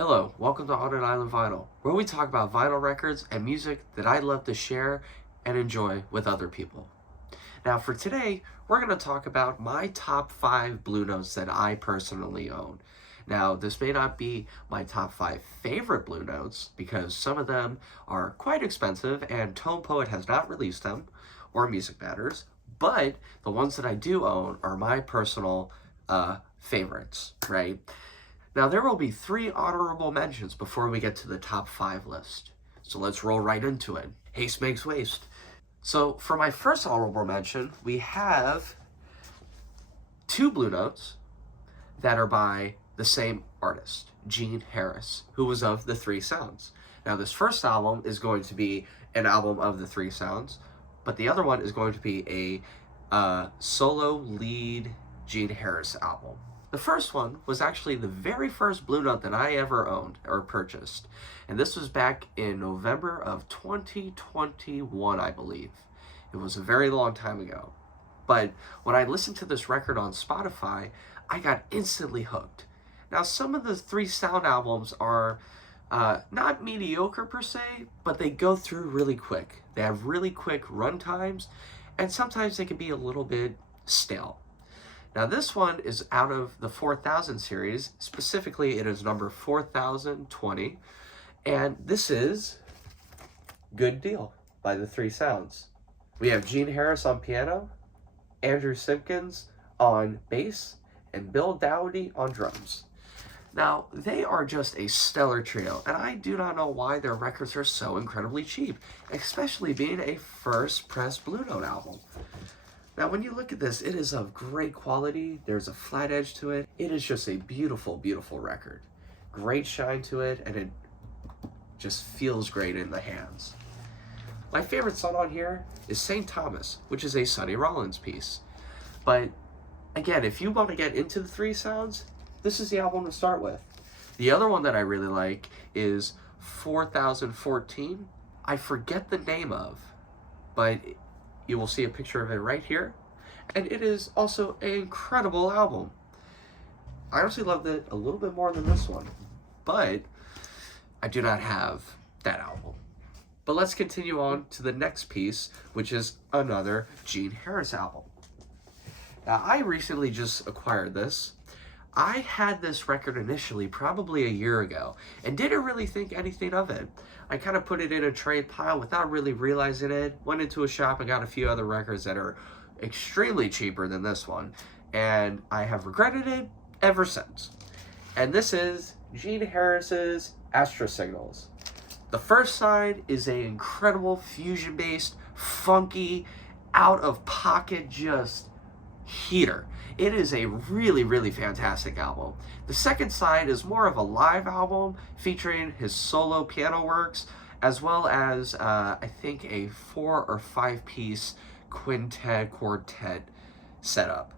Hello, welcome to On an Island Vinyl, where we talk about vinyl records and music that I love to share and enjoy with other people. Now, for today, we're going to talk about my top 5 Blue Notes that I personally own. Now, this may not be my top 5 favorite Blue Notes because some of them are quite expensive and Tone Poet has not released them, or Music Matters, but the ones that I do own are my personal favorites, right? Now, there will be 3 honorable mentions before we get to the top 5 list. So let's roll right into it. Haste makes waste. So for my first honorable mention, we have 2 Blue Notes that are by the same artist, Gene Harris, who was of the Three Sounds. Now, this first album is going to be an album of the Three Sounds, but the other one is going to be a solo lead Gene Harris album. The first one was actually the very first Blue Note that I ever owned or purchased. And this was back in November of 2021, I believe. It was a very long time ago. But when I listened to this record on Spotify, I got instantly hooked. Now, some of the Three Sound albums are not mediocre per se, but they go through really quick. They have really quick run times, and sometimes they can be a little bit stale. Now, this one is out of the 4000 series. Specifically, it is number 4020. And this is Good Deal by the Three Sounds. We have Gene Harris on piano, Andrew Simpkins on bass, and Bill Dowdy on drums. Now, they are just a stellar trio, and I do not know why their records are so incredibly cheap, especially being a first press Blue Note album. Now, when you look at this, it is of great quality. There's a flat edge to it. It is just a beautiful, beautiful record. Great shine to it, and it just feels great in the hands. My favorite song on here is St. Thomas, which is a Sonny Rollins piece. But again, if you want to get into the Three Sounds, this is the album to start with. The other one that I really like is 4014. I forget the name of, but you will see a picture of it right here. And it is also an incredible album. I honestly loved it a little bit more than this one, but I do not have that album. But let's continue on to the next piece, which is another Gene Harris album. Now, I recently just acquired this. I had this record initially probably a year ago and didn't really think anything of it. I kind of put it in a trade pile without really realizing it, went into a shop and got a few other records that are extremely cheaper than this one, and I have regretted it ever since. And this is Gene Harris's Astro Signals. The first side is an incredible fusion-based, funky, out-of-pocket, just heater. It is a really, really fantastic album. The second side is more of a live album featuring his solo piano works, as well as I think a 4 or 5 piece quintet quartet setup.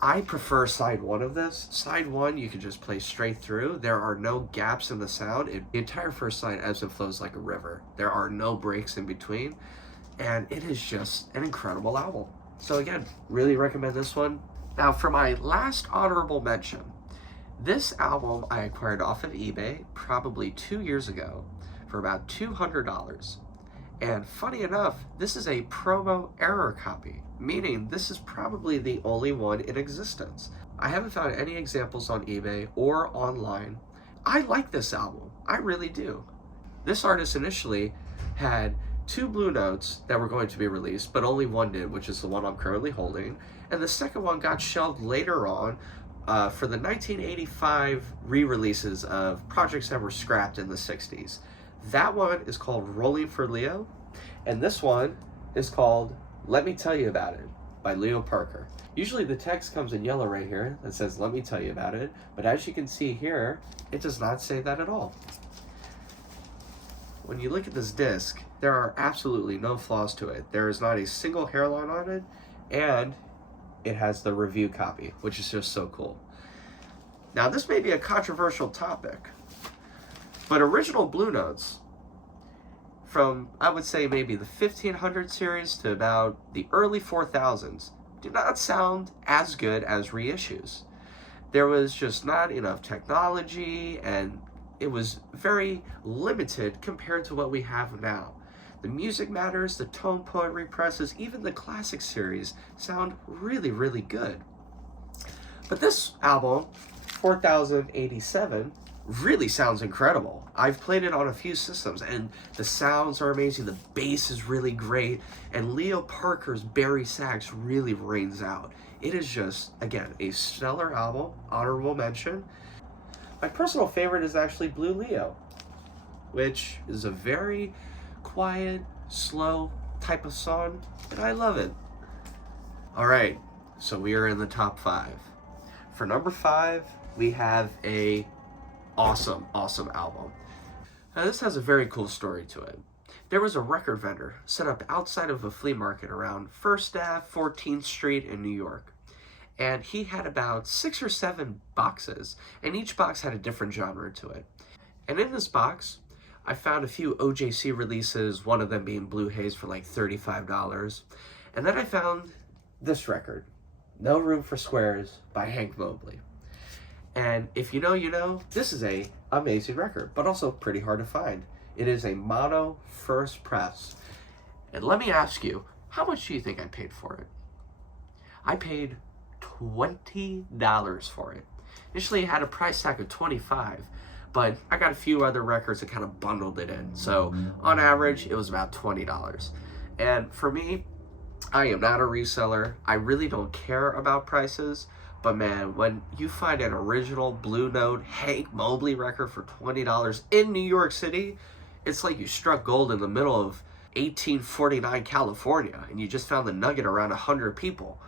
I prefer side 1 of this. Side 1 you can just play straight through. There are no gaps in the sound. The entire first side ebbs and flows like a river. There are no breaks in between, and it is just an incredible album. So again, really recommend this one. Now, for my last honorable mention, this album I acquired off of eBay probably 2 years ago for about $200. And funny enough, this is a promo error copy, meaning this is probably the only one in existence. I haven't found any examples on eBay or online. I like this album. I really do. This artist initially had 2 Blue Notes that were going to be released, but only one did, which is the one I'm currently holding. And the second one got shelved later on for the 1985 re-releases of projects that were scrapped in the 60s. That one is called Rolling for Leo, and this one is called Let Me Tell You About It by Leo Parker. Usually the text comes in yellow right here that says Let Me Tell You About It, but as you can see here, it does not say that at all. When you look at this disc, there are absolutely no flaws to it. There is not a single hairline on it, and it has the review copy, which is just so cool. Now, this may be a controversial topic, but original Blue Notes from, I would say, maybe the 1500 series to about the early 4000s do not sound as good as reissues. There was just not enough technology, and it was very limited compared to what we have now. The music matters, the tone poetry presses, even the classic series sound really, really good. But this album, 4087, really sounds incredible. I've played it on a few systems and the sounds are amazing, the bass is really great, and Leo Parker's bari sax really reigns out. It is just, again, a stellar album, honorable mention. My personal favorite is actually Blue Leo, which is a very quiet, slow type of song, and I love it. Alright, so we are in the top 5. For number 5, we have a awesome album. Now this has a very cool story to it. There was a record vendor set up outside of a flea market around 1st Ave, 14th Street in New York. And he had about 6 or 7 boxes, and each box had a different genre to it. And in this box, I found a few OJC releases, one of them being Blue Haze for like $35. And then I found this record, No Room for Squares by Hank Mobley. And if you know, you know, this is a amazing record, but also pretty hard to find. It is a mono first press. And let me ask you, how much do you think I paid for it? I paid $20 for it. Initially it had a price tag of $25, but I got a few other records that kind of bundled it in. So on average, it was about $20. And for me, I am not a reseller. I really don't care about prices. But man, when you find an original Blue Note Hank Mobley record for $20 in New York City, it's like you struck gold in the middle of 1849 California and you just found the nugget around 100 people.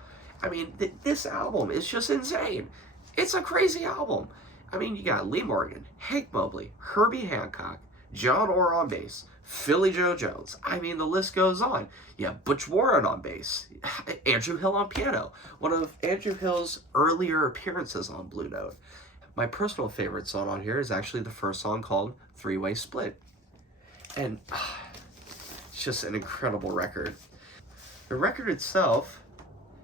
I mean, this album is just insane. It's a crazy album. I mean, you got Lee Morgan, Hank Mobley, Herbie Hancock, John Orr on bass, Philly Joe Jones. I mean, the list goes on. You have Butch Warren on bass, Andrew Hill on piano, one of Andrew Hill's earlier appearances on Blue Note. My personal favorite song on here is actually the first song called Three-Way Split. And it's just an incredible record. The record itself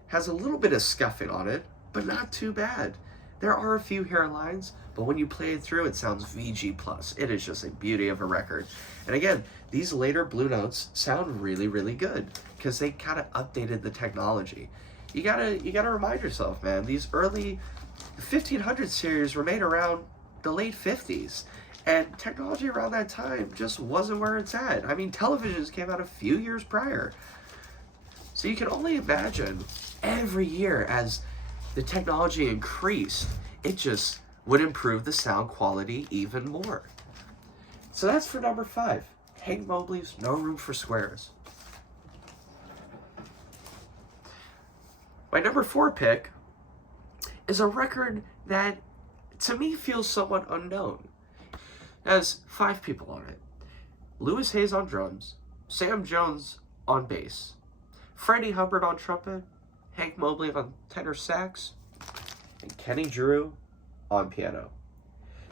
has a little bit of scuffing on it, but not too bad. There are a few hairlines, but when you play it through, it sounds VG+. It is just a beauty of a record. And again, these later Blue Notes sound really, really good because they kind of updated the technology. You gotta remind yourself, man, these early 1500 series were made around the late 50s. And technology around that time just wasn't where it's at. I mean, televisions came out a few years prior. So you can only imagine every year as the technology increased, it just would improve the sound quality even more. So that's for number 5, Hank Mobley's No Room for Squares. My number 4 pick is a record that to me feels somewhat unknown. It has 5 people on it. Louis Hayes on drums, Sam Jones on bass, Freddie Hubbard on trumpet, Hank Mobley on tenor sax, and Kenny Drew on piano.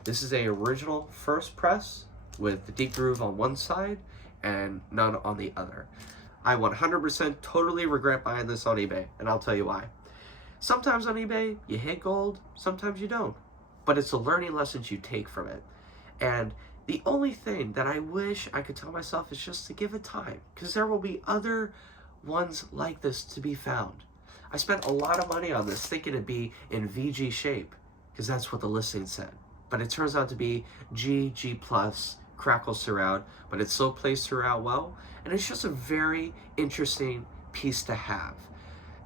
This is a original first press with the deep groove on one side and none on the other. I 100% totally regret buying this on eBay, and I'll tell you why. Sometimes on eBay, you hit gold, sometimes you don't. But it's the learning lessons you take from it. And the only thing that I wish I could tell myself is just to give it time, because there will be other ones like this to be found. I spent a lot of money on this thinking it'd be in VG shape, because that's what the listing said. But it turns out to be G+, crackle surround, but it still plays throughout well, and it's just a very interesting piece to have.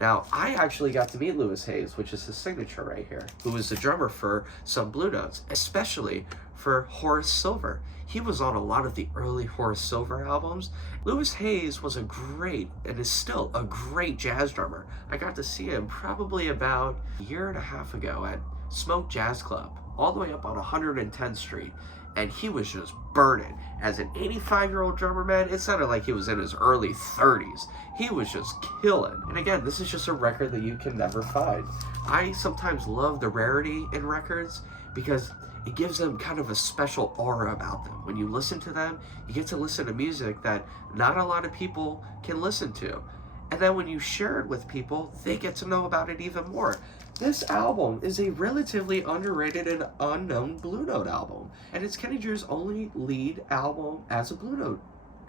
Now, I actually got to meet Louis Hayes, which is his signature right here, who was the drummer for some Blue Notes, especially for Horace Silver. He was on a lot of the early Horace Silver albums. Louis Hayes was a great, and is still a great jazz drummer. I got to see him probably about a year and a half ago at Smoke Jazz Club, all the way up on 110th Street. And he was just burning. As an 85-year-old drummer, man, it sounded like he was in his early 30s. He was just killing. And again, this is just a record that you can never find. I sometimes love the rarity in records because it gives them kind of a special aura about them. When you listen to them, you get to listen to music that not a lot of people can listen to. And then when you share it with people, they get to know about it even more. This album is a relatively underrated and unknown Blue Note album, and it's Kenny Drew's only lead album as a Blue Note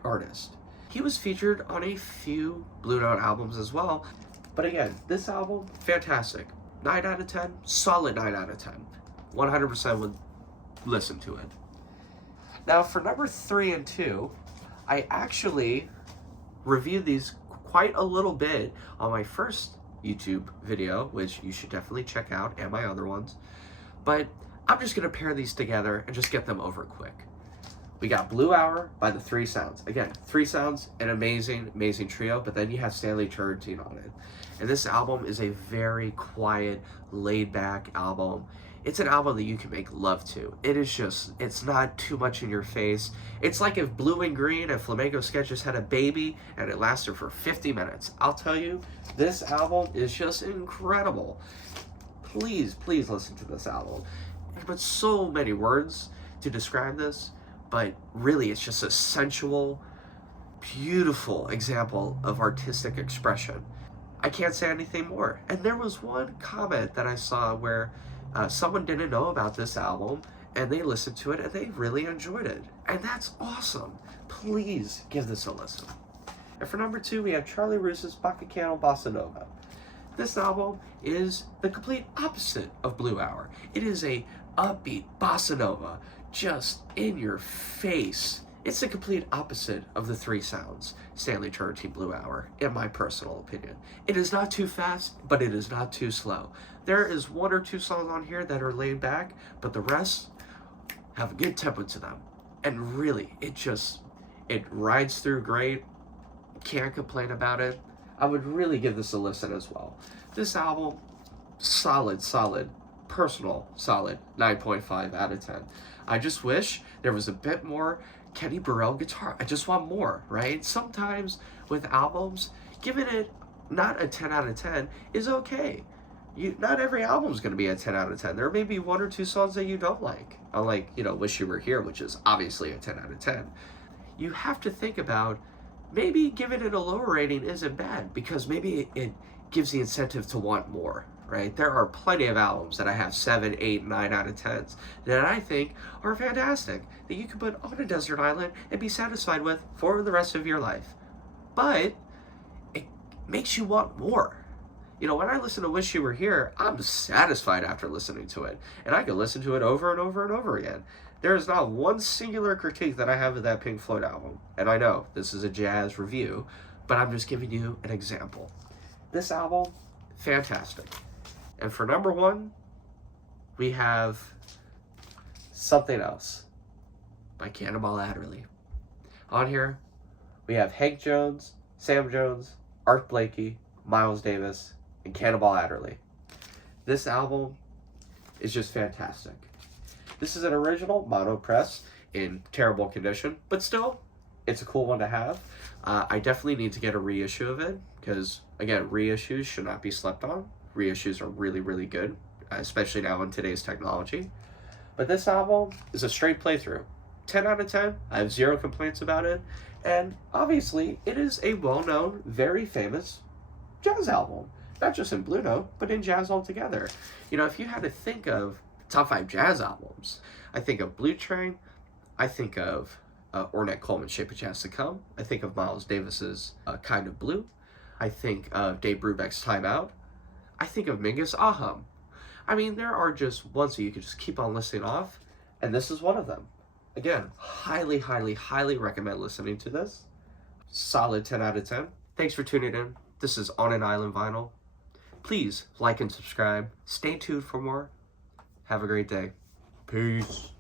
artist. He was featured on a few Blue Note albums as well, but again, this album, fantastic. 9 out of 10, solid 9 out of 10. 100% would listen to it. Now for number 3 and 2, I actually reviewed these quite a little bit on my first YouTube video, which you should definitely check out, and my other ones. But I'm just gonna pair these together and just get them over quick. We got Blue Hour by the Three Sounds. Again, Three Sounds, an amazing, amazing trio, but then you have Stanley Turrentine on it. And this album is a very quiet, laid-back album. It's an album that you can make love to. It is just, it's not too much in your face. It's like if Blue and Green and Flamenco Sketches had a baby and it lasted for 50 minutes. I'll tell you, this album is just incredible. Please, please listen to this album. But so many words to describe this, but really it's just a sensual, beautiful example of artistic expression. I can't say anything more. And there was one comment that I saw where someone didn't know about this album and they listened to it and they really enjoyed it. And that's awesome. Please give this a listen. And for number 2, we have Charlie Roos's Bacchanal Bossa Nova. This album is the complete opposite of Blue Hour. It is a upbeat bossa nova, just in your face. It's the complete opposite of the Three Sounds, Stanley Turrentine Blue Hour, in my personal opinion. It is not too fast, but it is not too slow. There is 1 or 2 songs on here that are laid back, but the rest have a good tempo to them. And really, it rides through great. Can't complain about it. I would really give this a listen as well. This album, solid, personal, solid 9.5 out of 10. I just wish there was a bit more Kenny Burrell guitar. I just want more, right? Sometimes with albums, giving it not a 10 out of 10 is okay. Not every album is going to be a 10 out of 10. There may be 1 or 2 songs that you don't like. Unlike, Wish You Were Here, which is obviously a 10 out of 10. You have to think about maybe giving it a lower rating isn't bad, because maybe it gives the incentive to want more, right? There are plenty of albums that I have 7, 8, 9 out of 10s that I think are fantastic, that you can put on a desert island and be satisfied with for the rest of your life. But it makes you want more. When I listen to Wish You Were Here, I'm satisfied after listening to it. And I can listen to it over and over and over again. There is not one singular critique that I have of that Pink Floyd album. And I know this is a jazz review, but I'm just giving you an example. This album, fantastic. And for number 1, we have Something Else by Cannonball Adderley. On here, we have Hank Jones, Sam Jones, Art Blakey, Miles Davis, and Cannonball Adderley. This album is just fantastic. This is an original mono press in terrible condition, but still, it's a cool one to have. I definitely need to get a reissue of it, because, again, reissues should not be slept on. Reissues are really, really good, especially now in today's technology. But this album is a straight playthrough. 10 out of 10. I have 0 complaints about it. And obviously, it is a well-known, very famous jazz album. Not just in Blue Note, but in jazz altogether. If you had to think of top 5 jazz albums, I think of Blue Train, I think of Ornette Coleman's Shape of Jazz to Come, I think of Miles Davis's Kind of Blue, I think of Dave Brubeck's Time Out, I think of Mingus Aham. I mean, there are just ones that you could just keep on listing off, and this is one of them. Again, highly, highly, highly recommend listening to this. Solid 10 out of 10. Thanks for tuning in. This is On an Island Vinyl. Please like and subscribe. Stay tuned for more. Have a great day. Peace.